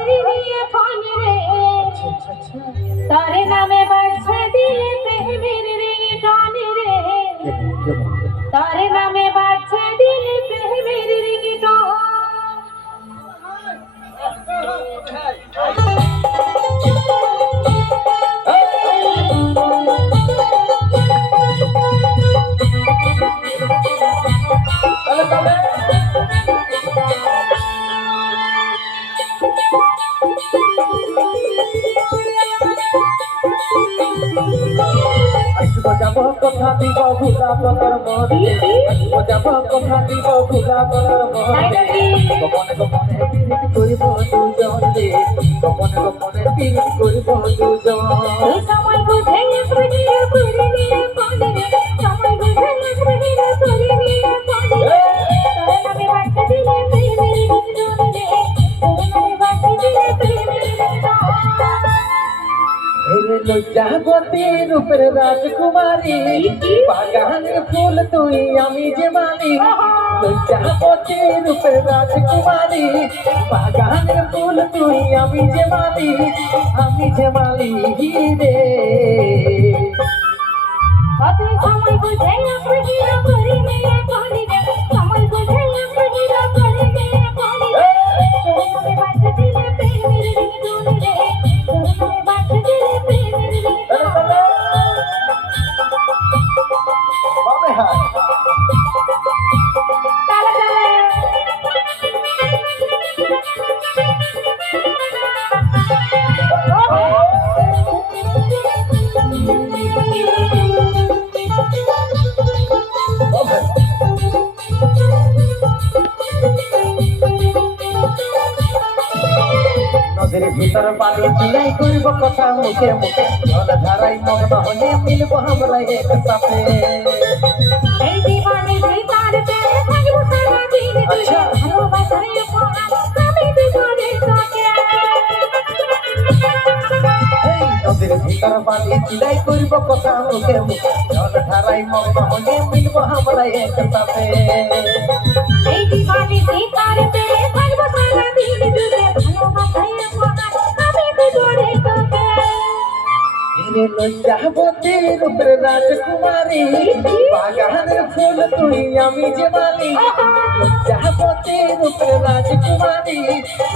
করি নিয়ে ফোন রে তারে নামে বাজছে দিলে প্রেমের রিংটোন রে তারে নামে বাজছে দিলে প্রেমের রিংটোন যাব কথা দিব ভুলাব তোর মনে যাব কথা দিব ভুলাব তোর মনে গোপনে গোপনে পিরিত করিব দুজন রে গোপনে গোপনে পিরিত করিব দুজন সময় বুঝে বুঝিয়ে করে নিয়ে ফোন রে সময় বুঝে বুঝিয়ে করে নিয়ে ফোন রে তোর নামে বাজছে দিলে প্রেমের রিংটোন রে তোর নামে বাজছে দিলে প্রেমের রিংটোন লজ্জাবতী রূপের রাজকুমারী বাগানের ফুল তুই আমি যে মালি লজ্জাবতী রূপের রাজকুমারী বাগানের ফুল তুই আমি যে মালি রে কত সময় বুঝে বুঝিয়ে করে নিয়ে ফোন রে সময় বুঝে বুঝিয়ে করে নিয়ে ফোন রে তোর নামে বাজছে দিলে প্রেমের রিংটোন রে তোর নামে বাজছে দিলে প্রেমের রিংটোন বাবে হায় তালে তালে নদীর ভিতর পানি চিলাই করব কথা মুখে মুখে জল ধারাই মগ্ন হয়ে মিলব আমরা একসাথে এই দিবানি দিদার পেয়ে থাকবো সারা দিন তুঝে ভালোবাসায় পড়া আমি বিধরে তোকে এই নদীর ভিতর পানি চিলাই করব কথা মুখে মুখে জল ধারাই মগ্ন হয়ে মিলব আমরা একসাথে এই দিবানি দিদার পেয়ে থাকবো সারা দিন তুঝে ভালোবাসায় পড়া আমি বিধরে তোকে লজ্জাবতী রূপের রাজকুমারী বাগানের ফুল তুই আমি যে মালি লজ্জাবতী রূপের রাজকুমারী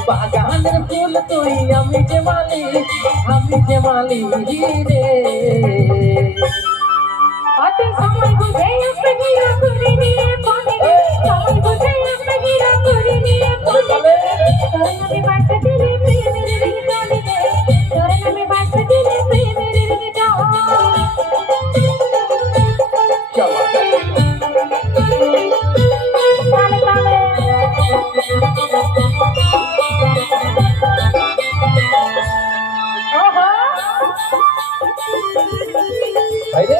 বাগানের ফুল তুই আমি যে মালি রে কত সময় বুঝে বুঝিয়ে করে নিয়ে ফোন রে সময় বুঝে বুঝিয়ে করে নিয়ে ফোন রে তোর নামে বাজছে দিলে প্রেমের রিংটোন রে তোর নামে বাজছে দিলে প্রেমের রিংটোন চলো তালে তালে ওহো আরে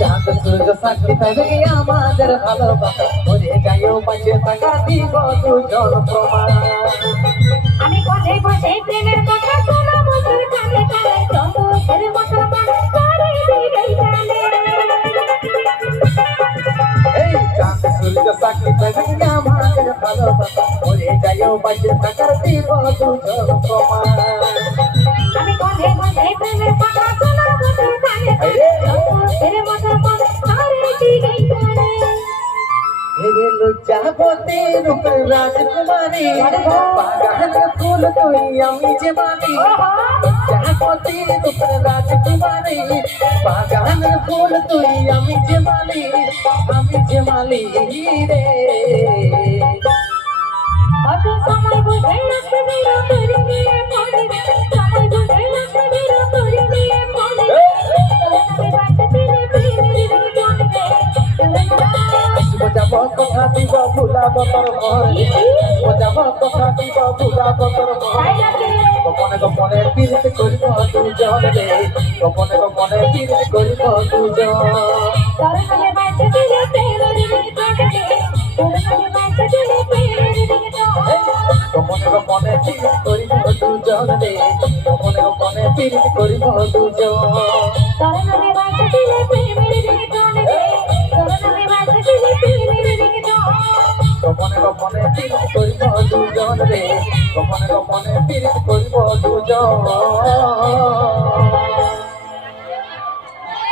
চাঁদ সূর্য সাক্ষী থাকবে আমাদের ভালোবাসা ওরে গায়েও পাশে থাকা দিব দুজন প্রমাণ আমি পথে পথে প্রেমের কথা শোনাবো তোর কানে কানে চম্পকের মতো মন করে দিই জানে এই চাঁদ সূর্য সাক্ষী থাকবে আমাদের ভালোবাসা ওরে গায়েও পাশে থাকার দিব দুজন প্রমাণ আমি পথে পথে প্রেমের কথা শোনাবো তোর কানে কানে চম্পকের মতো মন করে দিই জানে লজ্জাবতী রূপের রাজকুমারী বাগানের ফুল তুই আমি যে মালি লজ্জাবতী রূপের রাজকুমারী বাগানের ফুল তুই আমি যে মালি রে কত সময় বুঝে বুঝিয়ে করে নিয়ে ফোন রে সময় বুঝে বুঝিয়ে করে নিয়ে ফোন রে তোর নামে বাজছে দিলে প্রেমের রিংটোন রে তোর নামে যাব কথা দিব ভুলাব তোর মনে যাব কথা দিব ভুলাব তোর মনে গোপনে গোপনে পিরিত করিব দুজন রে গোপনে গোপনে পিরিত করিব দুজন তোর নামে বাজছে দিলে প্রেমের রিংটোন রে তোর নামে বাজছে দিলে প্রেমের রিংটোন গোপনে গোপনে পিরিত করিব দুজন রে গোপনে গোপনে পিরিত করিব দুজন তোর নামে বাজছে দিলে প্রেমের রিংটোন রে তোর নামে বাজছে দিলে প্রেমের রিংটোন গোপনে গোপনে পিরিত করিব দুজন রে গোপনে গোপনে পীড়িত করিব দুজন